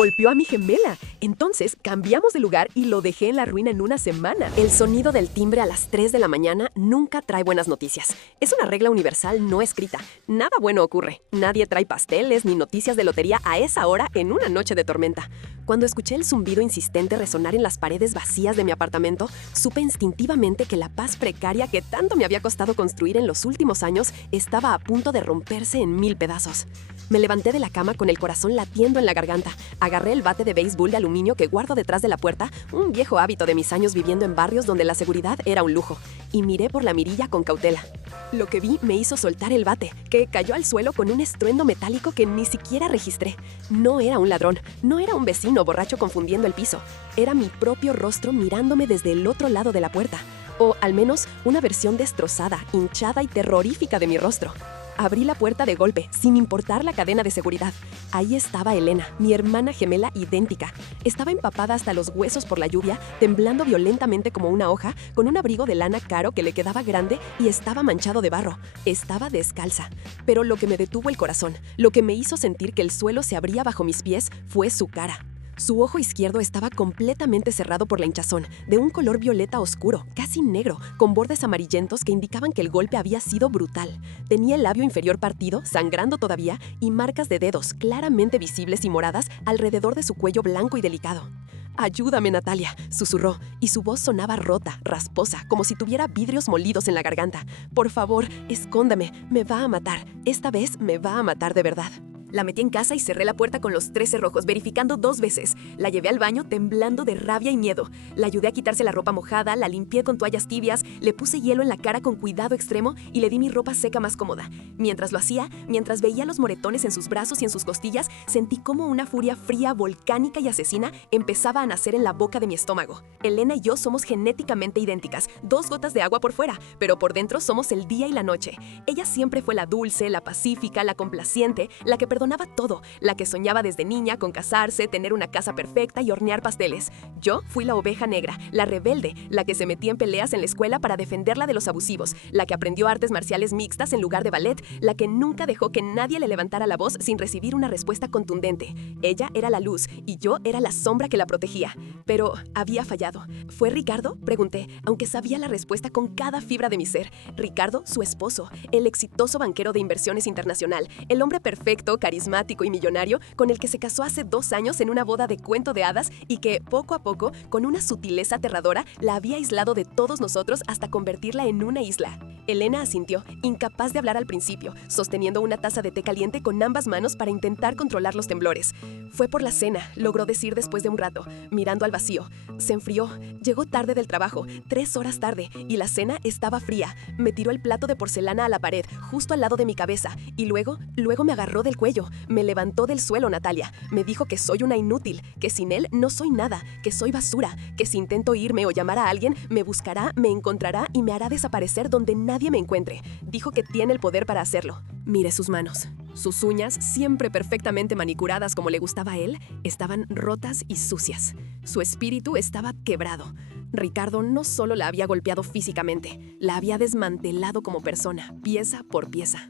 Golpeó a mi gemela. Entonces cambiamos de lugar y lo dejé en la ruina en una semana. El sonido del timbre a las 3 de la mañana nunca trae buenas noticias. Es una regla universal no escrita. Nada bueno ocurre. Nadie trae pasteles ni noticias de lotería a esa hora en una noche de tormenta. Cuando escuché el zumbido insistente resonar en las paredes vacías de mi apartamento, supe instintivamente que la paz precaria que tanto me había costado construir en los últimos años estaba a punto de romperse en 1000 pedazos. Me levanté de la cama con el corazón latiendo en la garganta. Agarré el bate de béisbol de aluminio que guardo detrás de la puerta, un viejo hábito de mis años viviendo en barrios donde la seguridad era un lujo, y miré por la mirilla con cautela. Lo que vi me hizo soltar el bate, que cayó al suelo con un estruendo metálico que ni siquiera registré. No era un ladrón, no era un vecino borracho confundiendo el piso. Era mi propio rostro mirándome desde el otro lado de la puerta. O al menos una versión destrozada, hinchada y terrorífica de mi rostro. Abrí la puerta de golpe, sin importar la cadena de seguridad. Ahí estaba Elena, mi hermana gemela idéntica. Estaba empapada hasta los huesos por la lluvia, temblando violentamente como una hoja, con un abrigo de lana caro que le quedaba grande y estaba manchado de barro. Estaba descalza. Pero lo que me detuvo el corazón, lo que me hizo sentir que el suelo se abría bajo mis pies, fue su cara. Su ojo izquierdo estaba completamente cerrado por la hinchazón, de un color violeta oscuro, casi negro, con bordes amarillentos que indicaban que el golpe había sido brutal. Tenía el labio inferior partido, sangrando todavía, y marcas de dedos claramente visibles y moradas alrededor de su cuello blanco y delicado. «Ayúdame, Natalia», susurró, y su voz sonaba rota, rasposa, como si tuviera vidrios molidos en la garganta. «Por favor, escóndame, me va a matar. Esta vez me va a matar de verdad». La metí en casa y cerré la puerta con los 13 cerrojos, verificando 2 veces. La llevé al baño temblando de rabia y miedo. La ayudé a quitarse la ropa mojada, la limpié con toallas tibias, le puse hielo en la cara con cuidado extremo y le di mi ropa seca más cómoda. Mientras lo hacía, mientras veía los moretones en sus brazos y en sus costillas, sentí como una furia fría, volcánica y asesina empezaba a nacer en la boca de mi estómago. Elena y yo somos genéticamente idénticas, 2 gotas de agua por fuera, pero por dentro somos el día y la noche. Ella siempre fue la dulce, la pacífica, la complaciente, la que perdonaba todo, la que soñaba desde niña con casarse, tener una casa perfecta y hornear pasteles. Yo fui la oveja negra, la rebelde, la que se metía en peleas en la escuela para defenderla de los abusivos, la que aprendió artes marciales mixtas en lugar de ballet, la que nunca dejó que nadie le levantara la voz sin recibir una respuesta contundente. Ella era la luz y yo era la sombra que la protegía. Pero había fallado. ¿Fue Ricardo?, pregunté, aunque sabía la respuesta con cada fibra de mi ser. Ricardo, su esposo, el exitoso banquero de inversiones internacional, el hombre perfecto, carismático y millonario con el que se casó hace 2 años en una boda de cuento de hadas y que, poco a poco, con una sutileza aterradora, la había aislado de todos nosotros hasta convertirla en una isla. Elena asintió, incapaz de hablar al principio, sosteniendo una taza de té caliente con ambas manos para intentar controlar los temblores. «Fue por la cena», logró decir después de un rato, mirando al vacío. Se enfrió, llegó tarde del trabajo, 3 horas tarde, y la cena estaba fría. Me tiró el plato de porcelana a la pared, justo al lado de mi cabeza, y luego me agarró del cuello. Me levantó del suelo, Natalia. Me dijo que soy una inútil, que sin él no soy nada, que soy basura, que si intento irme o llamar a alguien, me buscará, me encontrará y me hará desaparecer donde nadie me encuentre. Dijo que tiene el poder para hacerlo. Mire sus manos. Sus uñas, siempre perfectamente manicuradas como le gustaba a él, estaban rotas y sucias. Su espíritu estaba quebrado. Ricardo no solo la había golpeado físicamente, la había desmantelado como persona, pieza por pieza.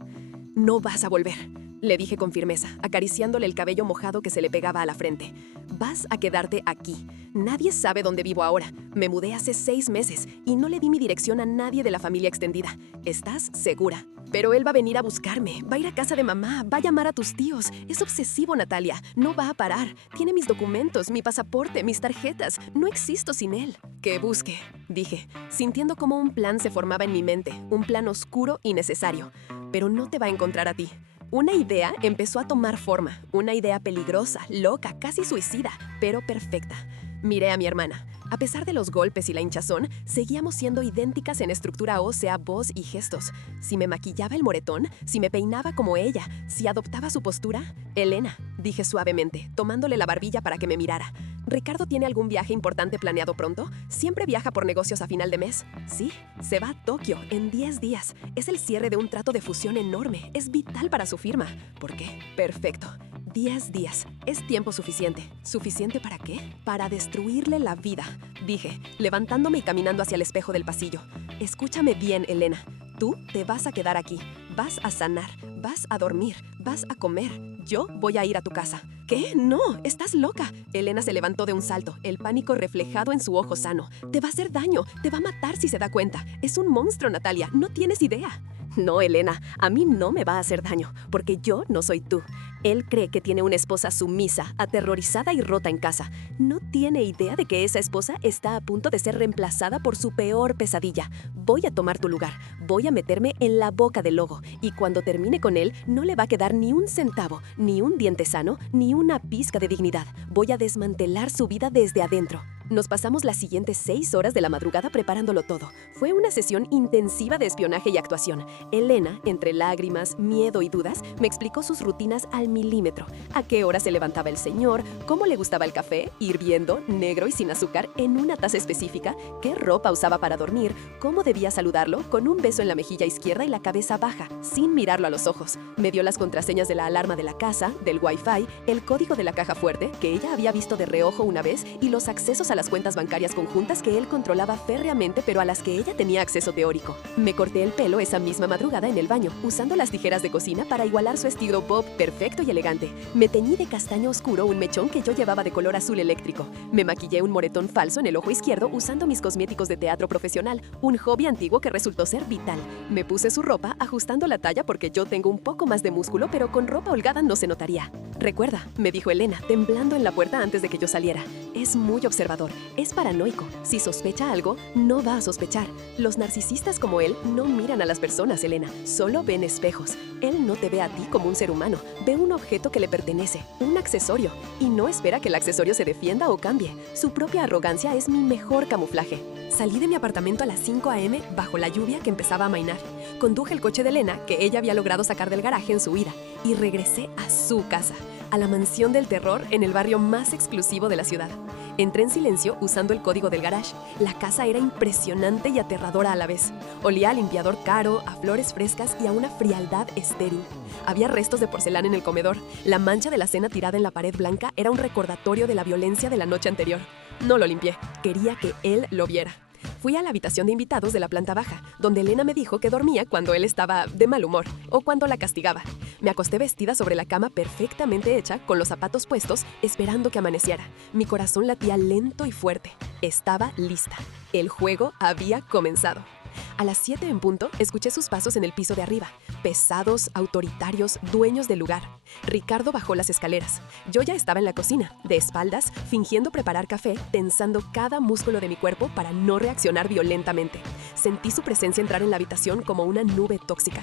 «No vas a volver», le dije con firmeza, acariciándole el cabello mojado que se le pegaba a la frente. «Vas a quedarte aquí. Nadie sabe dónde vivo ahora. Me mudé hace 6 meses y no le di mi dirección a nadie de la familia extendida. ¿Estás segura?» «Pero él va a venir a buscarme, va a ir a casa de mamá, va a llamar a tus tíos. Es obsesivo, Natalia. No va a parar. Tiene mis documentos, mi pasaporte, mis tarjetas. No existo sin él». «Que busque», dije, sintiendo como un plan se formaba en mi mente, un plan oscuro y necesario. «Pero no te va a encontrar a ti». Una idea empezó a tomar forma, una idea peligrosa, loca, casi suicida, pero perfecta. Miré a mi hermana. A pesar de los golpes y la hinchazón, seguíamos siendo idénticas en estructura ósea, voz y gestos. Si me maquillaba el moretón, si me peinaba como ella, si adoptaba su postura. «Elena», dije suavemente, tomándole la barbilla para que me mirara. «¿Ricardo tiene algún viaje importante planeado pronto? ¿Siempre viaja por negocios a final de mes?» «Sí, se va a Tokio en 10 días. Es el cierre de un trato de fusión enorme. Es vital para su firma». «¿Por qué?» «Perfecto. 10 días. Es tiempo suficiente». «¿Suficiente para qué?» «Para destruirle la vida», dije, levantándome y caminando hacia el espejo del pasillo. «Escúchame bien, Elena. Tú te vas a quedar aquí. Vas a sanar. Vas a dormir, vas a comer. Yo voy a ir a tu casa. ¿Qué? No, estás loca. Elena se levantó de un salto, el pánico reflejado en su ojo sano. Te va a hacer daño, te va a matar si se da cuenta. Es un monstruo, Natalia, no tienes idea. No, Elena, a mí no me va a hacer daño, porque yo no soy tú. Él cree que tiene una esposa sumisa, aterrorizada y rota en casa. No tiene idea de que esa esposa está a punto de ser reemplazada por su peor pesadilla. Voy a tomar tu lugar, voy a meterme en la boca del lobo, y cuando termine con él, no le va a quedar ni un centavo, ni un diente sano, ni una pizca de dignidad. Voy a desmantelar su vida desde adentro. Nos pasamos las siguientes 6 horas de la madrugada preparándolo todo. Fue una sesión intensiva de espionaje y actuación. Elena, entre lágrimas, miedo y dudas, me explicó sus rutinas al milímetro. A qué hora se levantaba el señor, cómo le gustaba el café, hirviendo, negro y sin azúcar, en una taza específica, qué ropa usaba para dormir, cómo debía saludarlo, con un beso en la mejilla izquierda y la cabeza baja, sin mirarlo a los ojos. Me dio las contraseñas de la alarma de la casa, del Wi-Fi, el código de la caja fuerte, que ella había visto de reojo una vez, y los accesos a las cuentas bancarias conjuntas que él controlaba férreamente, pero a las que ella tenía acceso teórico. Me corté el pelo esa misma madrugada en el baño, usando las tijeras de cocina para igualar su estilo bob perfecto y elegante. Me teñí de castaño oscuro un mechón que yo llevaba de color azul eléctrico. Me maquillé un moretón falso en el ojo izquierdo usando mis cosméticos de teatro profesional, un hobby antiguo que resultó ser vital. Me puse su ropa ajustando la talla porque yo tengo un poco más de músculo, pero con ropa holgada no se notaría. Recuerda, me dijo Elena, temblando en la puerta antes de que yo saliera. Es muy observador, es paranoico. Si sospecha algo, no va a sospechar. Los narcisistas como él no miran a las personas, Elena, solo ven espejos. Él no te ve a ti como un ser humano, ve un objeto que le pertenece, un accesorio, y no espera que el accesorio se defienda o cambie. Su propia arrogancia es mi mejor camuflaje. Salí de mi apartamento a las 5 a.m. bajo la lluvia que empezaba a amainar. Conduje el coche de Elena, que ella había logrado sacar del garaje en su huida, y regresé a su casa, a la mansión del terror en el barrio más exclusivo de la ciudad. Entré en silencio usando el código del garage. La casa era impresionante y aterradora a la vez. Olía a limpiador caro, a flores frescas y a una frialdad estéril. Había restos de porcelana en el comedor. La mancha de la cena tirada en la pared blanca era un recordatorio de la violencia de la noche anterior. No lo limpié. Quería que él lo viera. Fui a la habitación de invitados de la planta baja, donde Elena me dijo que dormía cuando él estaba de mal humor o cuando la castigaba. Me acosté vestida sobre la cama perfectamente hecha, con los zapatos puestos, esperando que amaneciera. Mi corazón latía lento y fuerte. Estaba lista. El juego había comenzado. A las 7 en punto, escuché sus pasos en el piso de arriba, pesados, autoritarios, dueños del lugar. Ricardo bajó las escaleras. Yo ya estaba en la cocina, de espaldas, fingiendo preparar café, tensando cada músculo de mi cuerpo para no reaccionar violentamente. Sentí su presencia entrar en la habitación como una nube tóxica.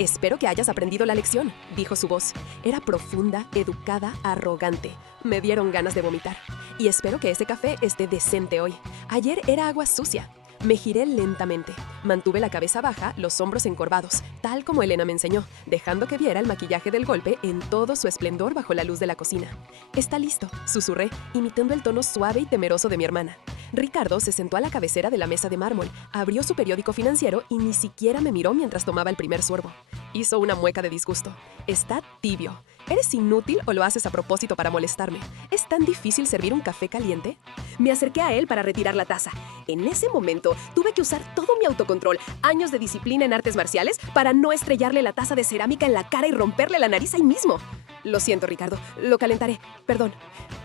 «Espero que hayas aprendido la lección», dijo su voz. Era profunda, educada, arrogante. Me dieron ganas de vomitar. «Y espero que ese café esté decente hoy. Ayer era agua sucia». Me giré lentamente. Mantuve la cabeza baja, los hombros encorvados, tal como Elena me enseñó, dejando que viera el maquillaje del golpe en todo su esplendor bajo la luz de la cocina. «Está listo», susurré, imitando el tono suave y temeroso de mi hermana. Ricardo se sentó a la cabecera de la mesa de mármol, abrió su periódico financiero y ni siquiera me miró mientras tomaba el primer sorbo. Hizo una mueca de disgusto. «Está tibio. ¿Eres inútil o lo haces a propósito para molestarme? ¿Es tan difícil servir un café caliente?» Me acerqué a él para retirar la taza. En ese momento tuve que usar todo mi autocontrol, años de disciplina en artes marciales, para no estrellarle la taza de cerámica en la cara y romperle la nariz ahí mismo. «Lo siento, Ricardo. Lo calentaré. Perdón».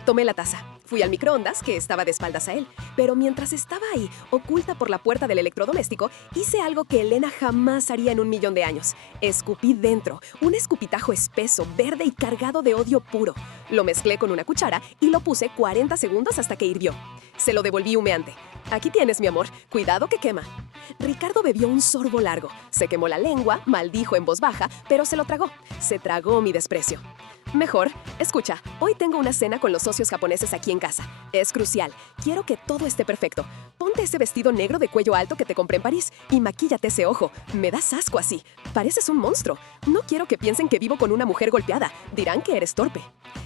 Tomé la taza. Fui al microondas, que estaba de espaldas a él. Pero mientras estaba ahí, oculta por la puerta del electrodoméstico, hice algo que Elena jamás haría en 1.000.000 de años. Escupí dentro, un escupitajo espeso, verde y cargado de odio puro. Lo mezclé con una cuchara y lo puse 40 segundos hasta que hirvió. Se lo devolví humeante. «Aquí tienes, mi amor. Cuidado que quema». Ricardo bebió un sorbo largo. Se quemó la lengua, maldijo en voz baja, pero se lo tragó. Se tragó mi desprecio. «Mejor, escucha, hoy tengo una cena con los socios japoneses aquí en casa. Es crucial. Quiero que todo esté perfecto. Ponte ese vestido negro de cuello alto que te compré en París y maquíllate ese ojo. Me das asco así. Pareces un monstruo. No quiero que piensen que vivo con una mujer golpeada. Dirán que eres torpe».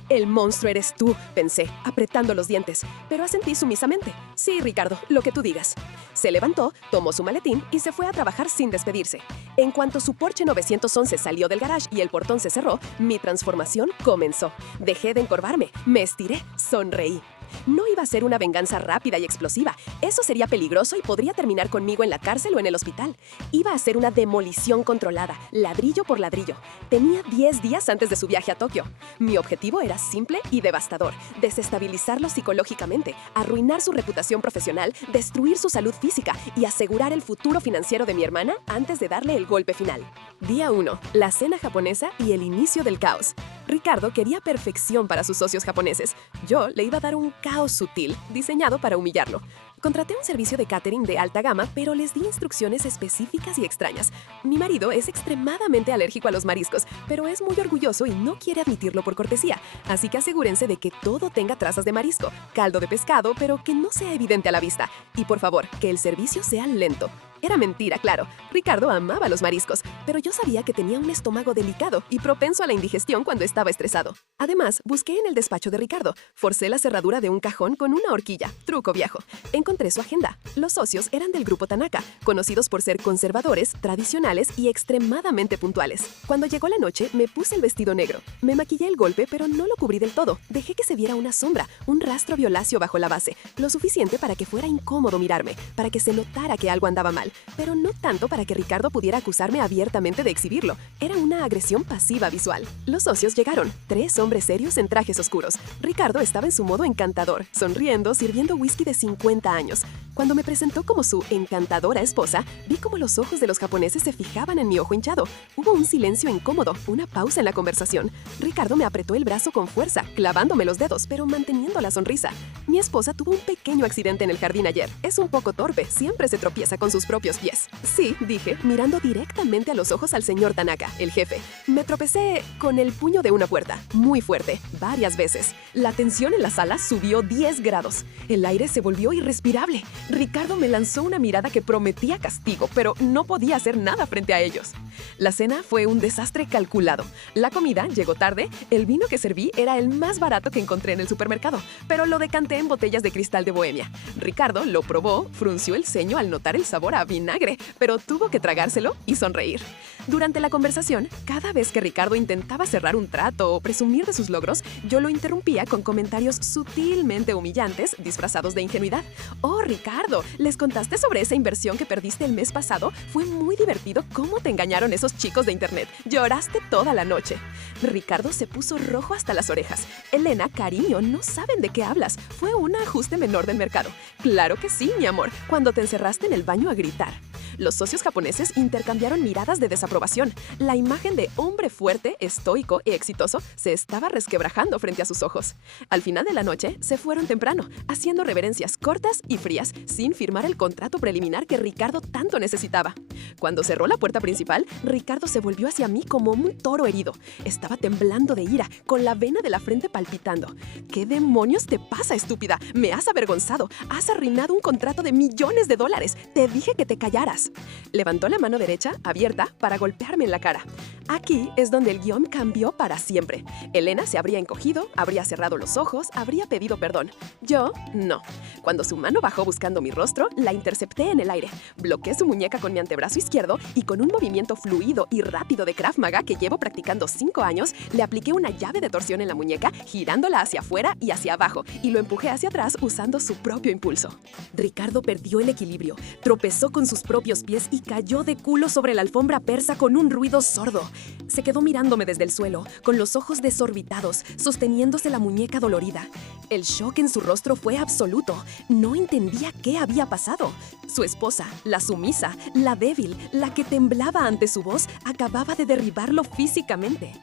«El monstruo eres tú», pensé, apretando los dientes, pero asentí sumisamente. «Sí, Ricardo, lo que tú digas». Se levantó, tomó su maletín y se fue a trabajar sin despedirse. En cuanto su Porsche 911 salió del garage y el portón se cerró, mi transformación comenzó. Dejé de encorvarme, me estiré, sonreí. No iba a ser una venganza rápida y explosiva. Eso sería peligroso y podría terminar conmigo en la cárcel o en el hospital. Iba a ser una demolición controlada, ladrillo por ladrillo. Tenía 10 días antes de su viaje a Tokio. Mi objetivo era simple y devastador: desestabilizarlo psicológicamente, arruinar su reputación profesional, destruir su salud física y asegurar el futuro financiero de mi hermana antes de darle el golpe final. Día 1. La cena japonesa y el inicio del caos. Ricardo quería perfección para sus socios japoneses. Yo le iba a dar un caos sutil, diseñado para humillarlo. Contraté un servicio de catering de alta gama, pero les di instrucciones específicas y extrañas. Mi marido es extremadamente alérgico a los mariscos, pero es muy orgulloso y no quiere admitirlo por cortesía. Así que asegúrense de que todo tenga trazas de marisco, caldo de pescado, pero que no sea evidente a la vista. Y por favor, que el servicio sea lento. Era mentira, claro. Ricardo amaba los mariscos, pero yo sabía que tenía un estómago delicado y propenso a la indigestión cuando estaba estresado. Además, busqué en el despacho de Ricardo. Forcé la cerradura de un cajón con una horquilla, truco viejo. Encontré su agenda. Los socios eran del grupo Tanaka, conocidos por ser conservadores, tradicionales y extremadamente puntuales. Cuando llegó la noche, me puse el vestido negro. Me maquillé el golpe, pero no lo cubrí del todo. Dejé que se viera una sombra, un rastro violáceo bajo la base, lo suficiente para que fuera incómodo mirarme, para que se notara que algo andaba mal. Pero no tanto para que Ricardo pudiera acusarme abiertamente de exhibirlo. Era una agresión pasiva visual. Los socios llegaron, 3 hombres serios en trajes oscuros. Ricardo estaba en su modo encantador, sonriendo, sirviendo whisky de 50 años. Cuando me presentó como su encantadora esposa, vi como los ojos de los japoneses se fijaban en mi ojo hinchado. Hubo un silencio incómodo, una pausa en la conversación. Ricardo me apretó el brazo con fuerza, clavándome los dedos, pero manteniendo la sonrisa. Mi esposa tuvo un pequeño accidente en el jardín ayer. Es un poco torpe, siempre se tropieza con sus propios pies. Sí, dije, mirando directamente a los ojos al señor Tanaka, el jefe. Me tropecé con el puño de una puerta, muy fuerte, varias veces. La tensión en la sala subió 10 grados. El aire se volvió irrespirable. Ricardo me lanzó una mirada que prometía castigo, pero no podía hacer nada frente a ellos. La cena fue un desastre calculado. La comida llegó tarde, el vino que serví era el más barato que encontré en el supermercado, pero lo decanté en botellas de cristal de Bohemia. Ricardo lo probó, frunció el ceño al notar el sabor a vinagre, pero tuvo que tragárselo y sonreír. Durante la conversación, cada vez que Ricardo intentaba cerrar un trato o presumir de sus logros, yo lo interrumpía con comentarios sutilmente humillantes, disfrazados de ingenuidad. «Oh, Ricardo, ¿les contaste sobre esa inversión que perdiste el mes pasado? Fue muy divertido cómo te engañaron esos chicos de internet. Lloraste toda la noche». Ricardo se puso rojo hasta las orejas. «Elena, cariño, no saben de qué hablas. Fue un ajuste menor del mercado». «Claro que sí, mi amor, cuando te encerraste en el baño a gritar». Los socios japoneses intercambiaron miradas de desaprobación. La imagen de hombre fuerte, estoico y exitoso se estaba resquebrajando frente a sus ojos. Al final de la noche, se fueron temprano, haciendo reverencias cortas y frías, sin firmar el contrato preliminar que Ricardo tanto necesitaba. Cuando cerró la puerta principal, Ricardo se volvió hacia mí como un toro herido. Estaba temblando de ira, con la vena de la frente palpitando. «¿Qué demonios te pasa, estúpida? Me has avergonzado. Has arruinado un contrato de millones de dólares. Te dije que te callaras». Levantó la mano derecha, abierta, para golpearme en la cara. Aquí es donde el guión cambió para siempre. Elena se habría encogido, habría cerrado los ojos, habría pedido perdón. Yo, no. Cuando su mano bajó buscando mi rostro, la intercepté en el aire. Bloqueé su muñeca con mi antebrazo izquierdo y con un movimiento fluido y rápido de Krav Maga que llevo practicando 5 años, le apliqué una llave de torsión en la muñeca, girándola hacia afuera y hacia abajo, y lo empujé hacia atrás usando su propio impulso. Ricardo perdió el equilibrio, tropezó con sus propios pies y cayó de culo sobre la alfombra persa con un ruido sordo. Se quedó mirándome desde el suelo, con los ojos desorbitados, sosteniéndose la muñeca dolorida. El shock en su rostro fue absoluto. No entendía qué había pasado. Su esposa, la sumisa, la débil, la que temblaba ante su voz, acababa de derribarlo físicamente.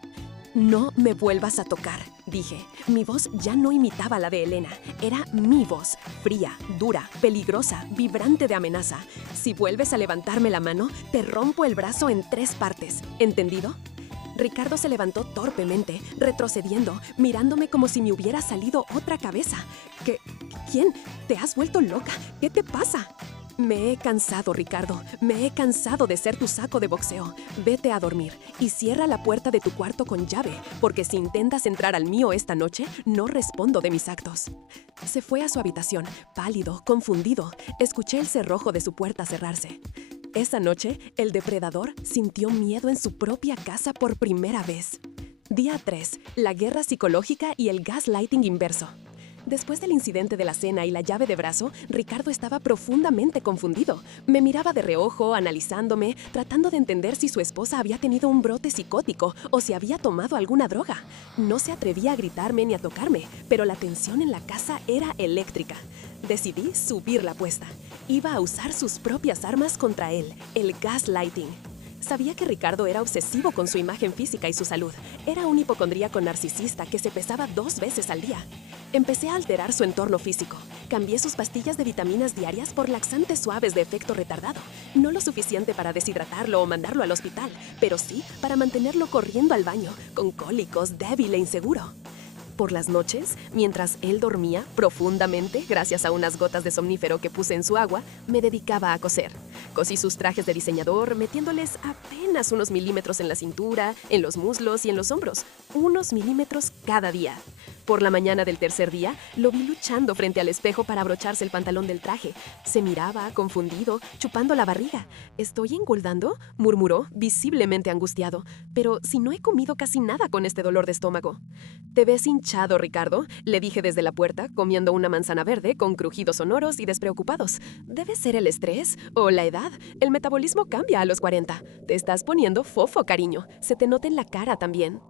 «No me vuelvas a tocar», dije. Mi voz ya no imitaba la de Elena. Era mi voz, fría, dura, peligrosa, vibrante de amenaza. «Si vuelves a levantarme la mano, te rompo el brazo en 3 partes. ¿Entendido?» Ricardo se levantó torpemente, retrocediendo, mirándome como si me hubiera salido otra cabeza. ¿Quién? ¿Te has vuelto loca? ¿Qué te pasa?» «Me he cansado, Ricardo. Me he cansado de ser tu saco de boxeo. Vete a dormir y cierra la puerta de tu cuarto con llave, porque si intentas entrar al mío esta noche, no respondo de mis actos». Se fue a su habitación, pálido, confundido. Escuché el cerrojo de su puerta cerrarse. Esa noche, el depredador sintió miedo en su propia casa por primera vez. Día 3. La guerra psicológica y el gaslighting inverso. Después del incidente de la cena y la llave de brazo, Ricardo estaba profundamente confundido. Me miraba de reojo, analizándome, tratando de entender si su esposa había tenido un brote psicótico o si había tomado alguna droga. No se atrevía a gritarme ni a tocarme, pero la tensión en la casa era eléctrica. Decidí subir la apuesta. Iba a usar sus propias armas contra él, el gaslighting. Sabía que Ricardo era obsesivo con su imagen física y su salud. Era un hipocondríaco narcisista que se pesaba 2 veces al día. Empecé a alterar su entorno físico. Cambié sus pastillas de vitaminas diarias por laxantes suaves de efecto retardado. No lo suficiente para deshidratarlo o mandarlo al hospital, pero sí para mantenerlo corriendo al baño, con cólicos, débil e inseguro. Por las noches, mientras él dormía profundamente, gracias a unas gotas de somnífero que puse en su agua, me dedicaba a coser. Cosí sus trajes de diseñador, metiéndoles apenas unos milímetros en la cintura, en los muslos y en los hombros. Unos milímetros cada día. Por la mañana del tercer día, lo vi luchando frente al espejo para abrocharse el pantalón del traje. Se miraba, confundido, chupando la barriga. ¿Estoy engordando?, murmuró, visiblemente angustiado. Pero si no he comido casi nada con este dolor de estómago. ¿Te ves hinchado, Ricardo?, le dije desde la puerta, comiendo una manzana verde con crujidos sonoros y despreocupados. ¿Debe ser el estrés o la edad? El metabolismo cambia a los 40. Te estás poniendo fofo, cariño. Se te nota en la cara también.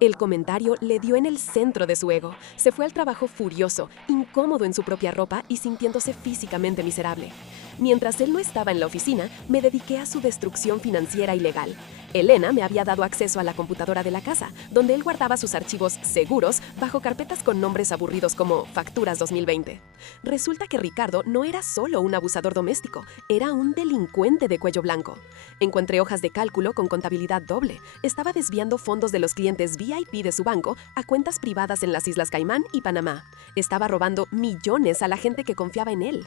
El comentario le dio en el centro de su ego. Se fue al trabajo furioso, incómodo en su propia ropa y sintiéndose físicamente miserable. Mientras él no estaba en la oficina, me dediqué a su destrucción financiera y legal. Elena me había dado acceso a la computadora de la casa, donde él guardaba sus archivos seguros bajo carpetas con nombres aburridos como Facturas 2020. Resulta que Ricardo no era solo un abusador doméstico, era un delincuente de cuello blanco. Encontré hojas de cálculo con contabilidad doble. Estaba desviando fondos de los clientes VIP de su banco a cuentas privadas en las Islas Caimán y Panamá. Estaba robando millones a la gente que confiaba en él.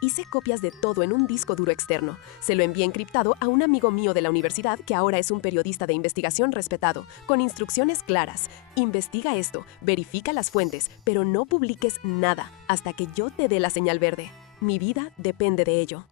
Hice copias de todo en un disco duro externo. Se lo envié encriptado a un amigo mío de la universidad que ahora es un periodista de investigación respetado, con instrucciones claras. Investiga esto, verifica las fuentes, pero no publiques nada hasta que yo te dé la señal verde. Mi vida depende de ello.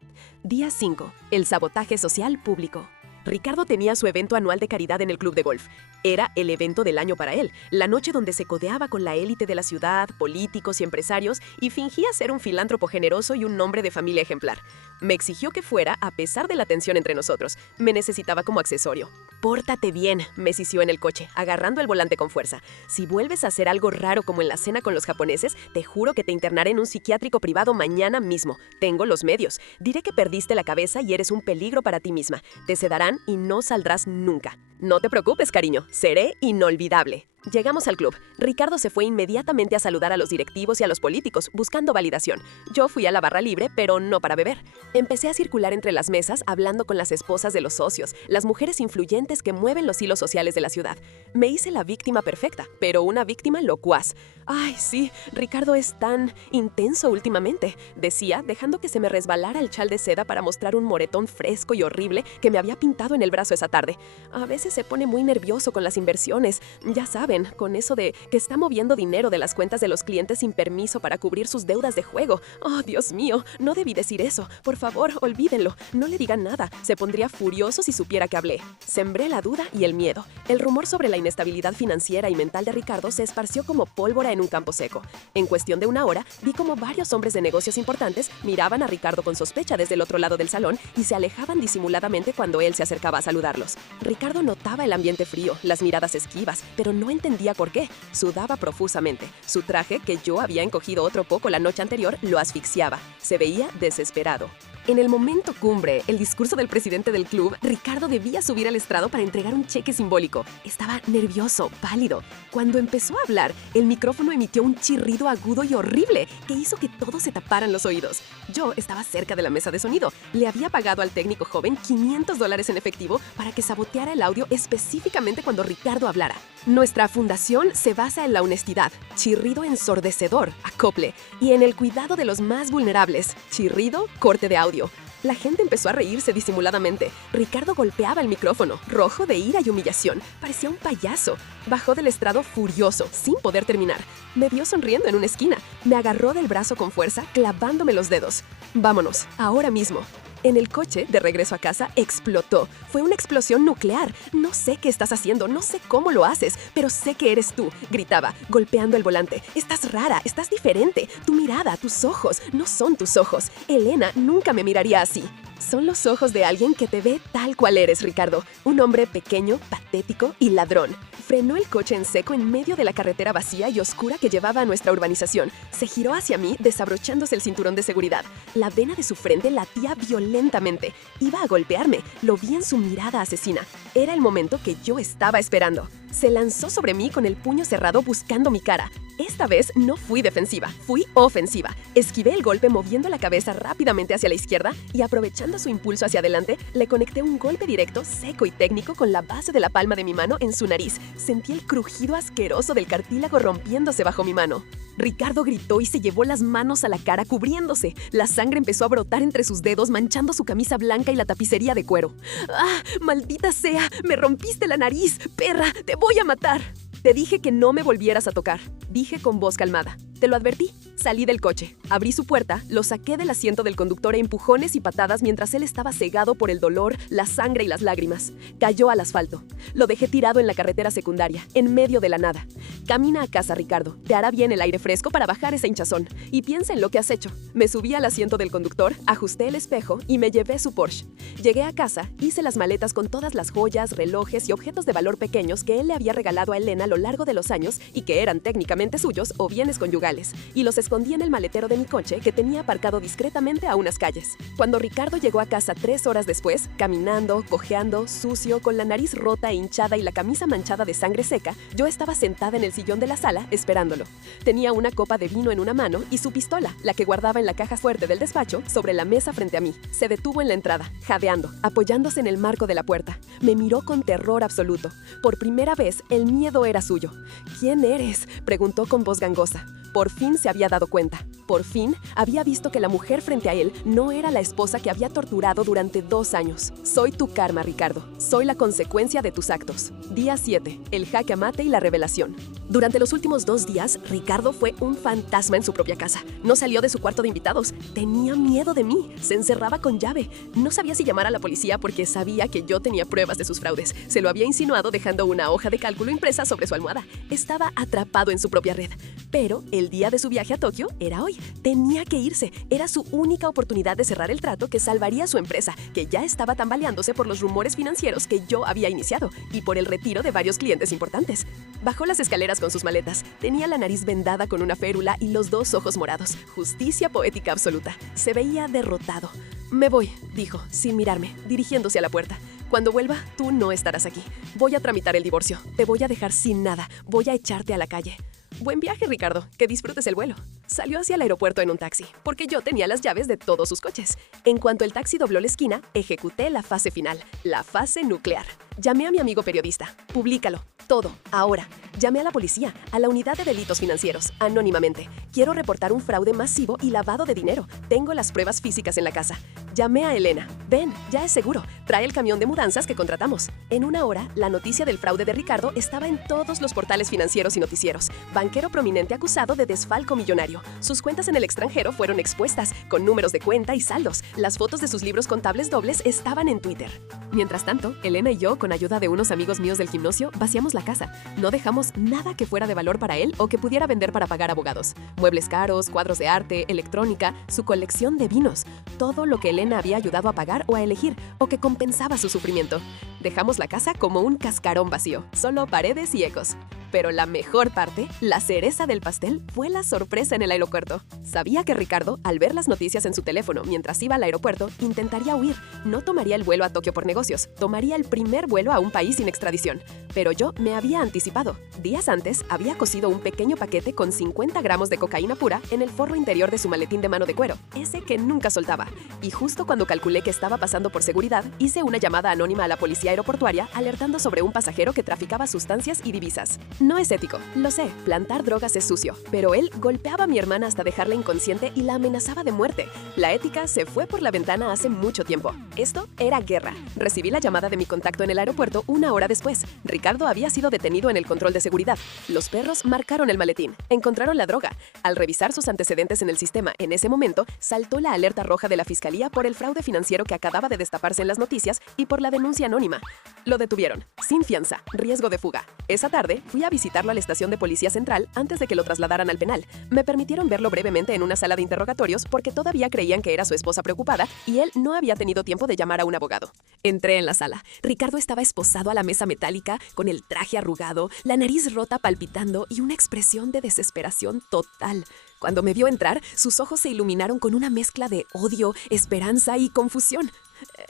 Día 5. El sabotaje social público. Ricardo tenía su evento anual de caridad en el club de golf. Era el evento del año para él, la noche donde se codeaba con la élite de la ciudad, políticos y empresarios, y fingía ser un filántropo generoso y un hombre de familia ejemplar. Me exigió que fuera a pesar de la tensión entre nosotros. Me necesitaba como accesorio. «Pórtate bien», me sisió en el coche, agarrando el volante con fuerza. «Si vuelves a hacer algo raro como en la cena con los japoneses, te juro que te internaré en un psiquiátrico privado mañana mismo. Tengo los medios. Diré que perdiste la cabeza y eres un peligro para ti misma. Te sedarán y no saldrás nunca. No te preocupes, cariño. Seré inolvidable». Llegamos al club. Ricardo se fue inmediatamente a saludar a los directivos y a los políticos, buscando validación. Yo fui a la barra libre, pero no para beber. Empecé a circular entre las mesas, hablando con las esposas de los socios, las mujeres influyentes que mueven los hilos sociales de la ciudad. Me hice la víctima perfecta, pero una víctima locuaz. «Ay, sí, Ricardo es tan intenso últimamente», decía, dejando que se me resbalara el chal de seda para mostrar un moretón fresco y horrible que me había pintado en el brazo esa tarde. A veces se pone muy nervioso con las inversiones, ya sabes, con eso de que está moviendo dinero de las cuentas de los clientes sin permiso para cubrir sus deudas de juego. Oh, Dios mío, no debí decir eso. Por favor, olvídenlo. No le digan nada. Se pondría furioso si supiera que hablé. Sembré la duda y el miedo. El rumor sobre la inestabilidad financiera y mental de Ricardo se esparció como pólvora en un campo seco. En cuestión de una hora, vi como varios hombres de negocios importantes miraban a Ricardo con sospecha desde el otro lado del salón y se alejaban disimuladamente cuando él se acercaba a saludarlos. Ricardo notaba el ambiente frío, las miradas esquivas, pero no entendía por qué. Sudaba profusamente. Su traje, que yo había encogido otro poco la noche anterior, lo asfixiaba. Se veía desesperado. En el momento cumbre, el discurso del presidente del club, Ricardo debía subir al estrado para entregar un cheque simbólico. Estaba nervioso, pálido. Cuando empezó a hablar, el micrófono emitió un chirrido agudo y horrible que hizo que todos se taparan los oídos. Yo estaba cerca de la mesa de sonido. Le había pagado al técnico joven $500 en efectivo para que saboteara el audio específicamente cuando Ricardo hablara. Nuestra fundación se basa en la honestidad, chirrido ensordecedor, acople, y en el cuidado de los más vulnerables, chirrido, corte de audio. La gente empezó a reírse disimuladamente. Ricardo golpeaba el micrófono, rojo de ira y humillación. Parecía un payaso. Bajó del estrado furioso, sin poder terminar. Me vio sonriendo en una esquina. Me agarró del brazo con fuerza, clavándome los dedos. «Vámonos, ahora mismo». En el coche, de regreso a casa, explotó. Fue una explosión nuclear. No sé qué estás haciendo, no sé cómo lo haces, pero sé que eres tú, gritaba, golpeando el volante. Estás rara, estás diferente. Tu mirada, tus ojos, no son tus ojos. Elena nunca me miraría así. Son los ojos de alguien que te ve tal cual eres, Ricardo. Un hombre pequeño, patético y ladrón. Frenó el coche en seco en medio de la carretera vacía y oscura que llevaba a nuestra urbanización. Se giró hacia mí, desabrochándose el cinturón de seguridad. La vena de su frente latía violentamente. Iba a golpearme. Lo vi en su mirada asesina. Era el momento que yo estaba esperando. Se lanzó sobre mí con el puño cerrado buscando mi cara. Esta vez no fui defensiva, fui ofensiva. Esquivé el golpe moviendo la cabeza rápidamente hacia la izquierda y aprovechando su impulso hacia adelante, le conecté un golpe directo, seco y técnico con la base de la palma de mi mano en su nariz. Sentí el crujido asqueroso del cartílago rompiéndose bajo mi mano. Ricardo gritó y se llevó las manos a la cara cubriéndose. La sangre empezó a brotar entre sus dedos, manchando su camisa blanca y la tapicería de cuero. ¡Ah, maldita sea! ¡Me rompiste la nariz! ¡Perra! ¡Te voy a matar! Te dije que no me volvieras a tocar, dije con voz calmada. Te lo advertí. Salí del coche, abrí su puerta, lo saqué del asiento del conductor a empujones y patadas mientras él estaba cegado por el dolor, la sangre y las lágrimas. Cayó al asfalto. Lo dejé tirado en la carretera secundaria, en medio de la nada. Camina a casa, Ricardo. Te hará bien el aire fresco para bajar esa hinchazón. Y piensa en lo que has hecho. Me subí al asiento del conductor, ajusté el espejo y me llevé su Porsche. Llegué a casa, hice las maletas con todas las joyas, relojes y objetos de valor pequeños que él le había regalado a Elena a lo largo de los años y que eran técnicamente suyos o bienes conyugales, y los escondí en el maletero de mi coche que tenía aparcado discretamente a unas calles. Cuando Ricardo llegó a casa 3 horas después, caminando, cojeando, sucio, con la nariz rota e hinchada y la camisa manchada de sangre seca, yo estaba sentada en el sillón de la sala esperándolo. Tenía una copa de vino en una mano y su pistola, la que guardaba en la caja fuerte del despacho, sobre la mesa frente a mí. Se detuvo en la entrada, jadeando, apoyándose en el marco de la puerta. Me miró con terror absoluto. Por primera vez, el miedo era suyo. ¿Quién eres?, preguntó con voz gangosa. Por fin se había dado cuenta. Por fin había visto que la mujer frente a él no era la esposa que había torturado durante 2 años. Soy tu karma, Ricardo. Soy la consecuencia de tus actos. Día 7. El jaque mate y la revelación. Durante los últimos 2 días, Ricardo fue un fantasma en su propia casa. No salió de su cuarto de invitados. Tenía miedo de mí. Se encerraba con llave. No sabía si llamar a la policía porque sabía que yo tenía pruebas de sus fraudes. Se lo había insinuado dejando una hoja de cálculo impresa sobre su almohada. Estaba atrapado en su propia red. Pero el día de su viaje a Tokio era hoy. Tenía que irse. Era su única oportunidad de cerrar el trato que salvaría su empresa, que ya estaba tambaleándose por los rumores financieros que yo había iniciado y por el retiro de varios clientes importantes. Bajó las escaleras con sus maletas. Tenía la nariz vendada con una férula y los 2 ojos morados. Justicia poética absoluta. Se veía derrotado. Me voy, dijo, sin mirarme, dirigiéndose a la puerta. Cuando vuelva, tú no estarás aquí. Voy a tramitar el divorcio. Te voy a dejar sin nada. Voy a echarte a la calle. Buen viaje, Ricardo. Que disfrutes el vuelo. Salió hacia el aeropuerto en un taxi, porque yo tenía las llaves de todos sus coches. En cuanto el taxi dobló la esquina, ejecuté la fase final, la fase nuclear. Llamé a mi amigo periodista. Públicalo. Todo. Ahora. Llamé a la policía, a la unidad de delitos financieros, anónimamente. Quiero reportar un fraude masivo y lavado de dinero. Tengo las pruebas físicas en la casa. Llamé a Elena. Ven, ya es seguro. Trae el camión de mudanzas que contratamos. En 1 hora, la noticia del fraude de Ricardo estaba en todos los portales financieros y noticieros. Banquero prominente acusado de desfalco millonario. Sus cuentas en el extranjero fueron expuestas, con números de cuenta y saldos. Las fotos de sus libros contables dobles estaban en Twitter. Mientras tanto, Elena y yo, con ayuda de unos amigos míos del gimnasio, vaciamos la casa. No dejamos nada que fuera de valor para él o que pudiera vender para pagar abogados. Muebles caros, cuadros de arte, electrónica, su colección de vinos. Todo lo que Elena había ayudado a pagar o a elegir, o que compensaba su sufrimiento. Dejamos la casa como un cascarón vacío, solo paredes y ecos. Pero la mejor parte, la cereza del pastel, fue la sorpresa en el aeropuerto. Sabía que Ricardo, al ver las noticias en su teléfono mientras iba al aeropuerto, intentaría huir. No tomaría el vuelo a Tokio por negocios, tomaría el primer vuelo a un país sin extradición. Pero yo me había anticipado. Días antes, había cosido un pequeño paquete con 50 gramos de cocaína pura en el forro interior de su maletín de mano de cuero, ese que nunca soltaba. Y justo cuando calculé que estaba pasando por seguridad, hice una llamada anónima a la policía aeroportuaria alertando sobre un pasajero que traficaba sustancias y divisas. No es ético, lo sé, plantar drogas es sucio, pero él golpeaba a mi hermana hasta dejarla inconsciente y la amenazaba de muerte. La ética se fue por la ventana hace mucho tiempo. Esto era guerra. Recibí la llamada de mi contacto en el aeropuerto una hora después. Ricardo había sido detenido en el control de seguridad. Los perros marcaron el maletín. Encontraron la droga. Al revisar sus antecedentes en el sistema, en ese momento, saltó la alerta roja de la fiscalía por el fraude financiero que acababa de destaparse en las noticias y por la denuncia anónima. Lo detuvieron, sin fianza, riesgo de fuga. Esa tarde, fui a visitarlo a la estación de policía central antes de que lo trasladaran al penal. Me permitieron verlo brevemente en una sala de interrogatorios porque todavía creían que era su esposa preocupada y él no había tenido tiempo de llamar a un abogado. Entré en la sala. Ricardo estaba esposado a la mesa metálica, con el traje arrugado, la nariz rota palpitando y una expresión de desesperación total. Cuando me vio entrar, sus ojos se iluminaron con una mezcla de odio, esperanza y confusión.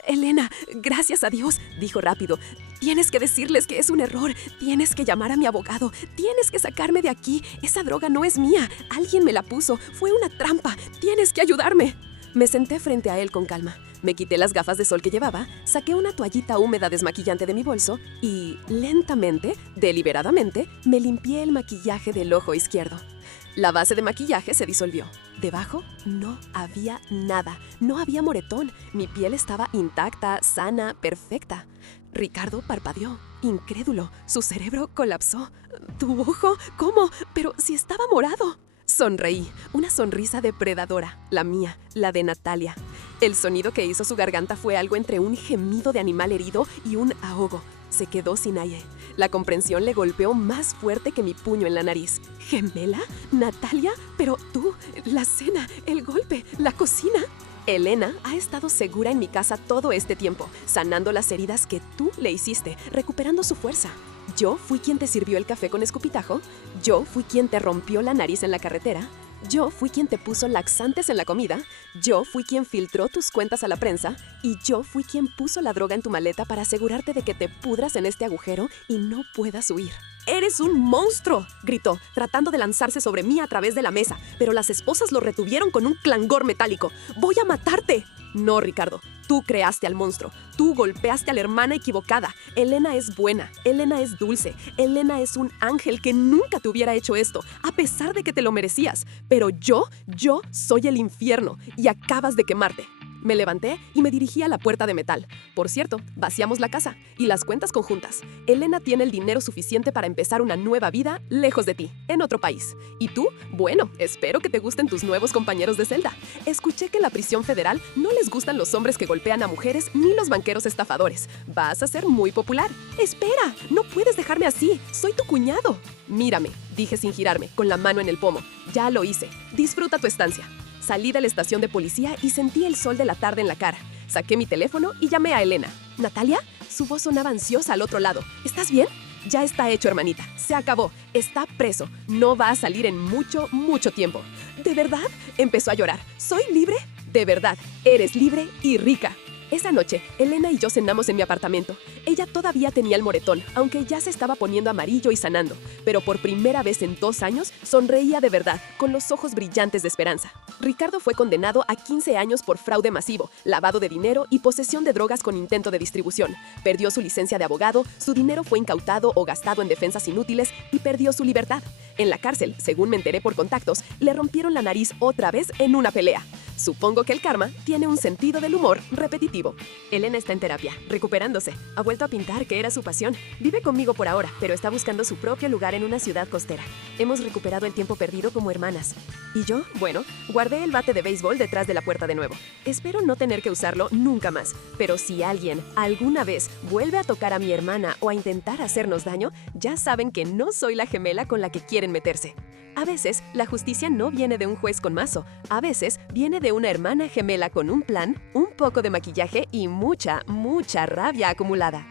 «Elena, gracias a Dios», dijo rápido. «Tienes que decirles que es un error. Tienes que llamar a mi abogado. Tienes que sacarme de aquí. Esa droga no es mía. Alguien me la puso. Fue una trampa. Tienes que ayudarme». Me senté frente a él con calma. Me quité las gafas de sol que llevaba, saqué una toallita húmeda desmaquillante de mi bolso y, lentamente, deliberadamente, me limpié el maquillaje del ojo izquierdo. La base de maquillaje se disolvió. Debajo no había nada. No había moretón. Mi piel estaba intacta, sana, perfecta. Ricardo parpadeó, incrédulo. Su cerebro colapsó. ¿Tu ojo? ¿Cómo? Pero si estaba morado. Sonreí, una sonrisa depredadora, la mía, la de Natalia. El sonido que hizo su garganta fue algo entre un gemido de animal herido y un ahogo. Se quedó sin aire. La comprensión le golpeó más fuerte que mi puño en la nariz. ¿Gemela? ¿Natalia? Pero tú, la cena, el golpe, la cocina. Elena ha estado segura en mi casa todo este tiempo, sanando las heridas que tú le hiciste, recuperando su fuerza. Yo fui quien te sirvió el café con escupitajo. Yo fui quien te rompió la nariz en la carretera. Yo fui quien te puso laxantes en la comida. Yo fui quien filtró tus cuentas a la prensa. Y yo fui quien puso la droga en tu maleta para asegurarte de que te pudras en este agujero y no puedas huir. «¡Eres un monstruo!», gritó, tratando de lanzarse sobre mí a través de la mesa, pero las esposas lo retuvieron con un clangor metálico. «¡Voy a matarte!». «No, Ricardo. Tú creaste al monstruo. Tú golpeaste a la hermana equivocada. Elena es buena. Elena es dulce. Elena es un ángel que nunca te hubiera hecho esto, a pesar de que te lo merecías. Pero yo soy el infierno y acabas de quemarte». Me levanté y me dirigí a la puerta de metal. Por cierto, vaciamos la casa y las cuentas conjuntas. Elena tiene el dinero suficiente para empezar una nueva vida lejos de ti, en otro país. Y tú, bueno, espero que te gusten tus nuevos compañeros de celda. Escuché que en la prisión federal no les gustan los hombres que golpean a mujeres ni los banqueros estafadores. Vas a ser muy popular. ¡Espera! No puedes dejarme así. Soy tu cuñado. Mírame, dije sin girarme, con la mano en el pomo. Ya lo hice. Disfruta tu estancia. Salí de la estación de policía y sentí el sol de la tarde en la cara. Saqué mi teléfono y llamé a Elena. ¿Natalia? Su voz sonaba ansiosa al otro lado. ¿Estás bien? Ya está hecho, hermanita. Se acabó. Está preso. No va a salir en mucho tiempo. ¿De verdad? Empezó a llorar. ¿Soy libre? De verdad. Eres libre y rica. Esa noche, Elena y yo cenamos en mi apartamento. Ella todavía tenía el moretón, aunque ya se estaba poniendo amarillo y sanando. Pero por primera vez en 2 años, sonreía de verdad, con los ojos brillantes de esperanza. Ricardo fue condenado a 15 años por fraude masivo, lavado de dinero y posesión de drogas con intento de distribución. Perdió su licencia de abogado, su dinero fue incautado o gastado en defensas inútiles y perdió su libertad. En la cárcel, según me enteré por contactos, le rompieron la nariz otra vez en una pelea. Supongo que el karma tiene un sentido del humor repetitivo. Elena está en terapia, recuperándose. Ha vuelto a pintar, que era su pasión. Vive conmigo por ahora, pero está buscando su propio lugar en una ciudad costera. Hemos recuperado el tiempo perdido como hermanas. Y yo, bueno, guardé el bate de béisbol detrás de la puerta de nuevo. Espero no tener que usarlo nunca más. Pero si alguien, alguna vez, vuelve a tocar a mi hermana o a intentar hacernos daño, ya saben que no soy la gemela con la que quieren meterse. A veces, la justicia no viene de un juez con mazo. A veces, viene de una hermana gemela con un plan, un poco de maquillaje y mucha rabia acumulada.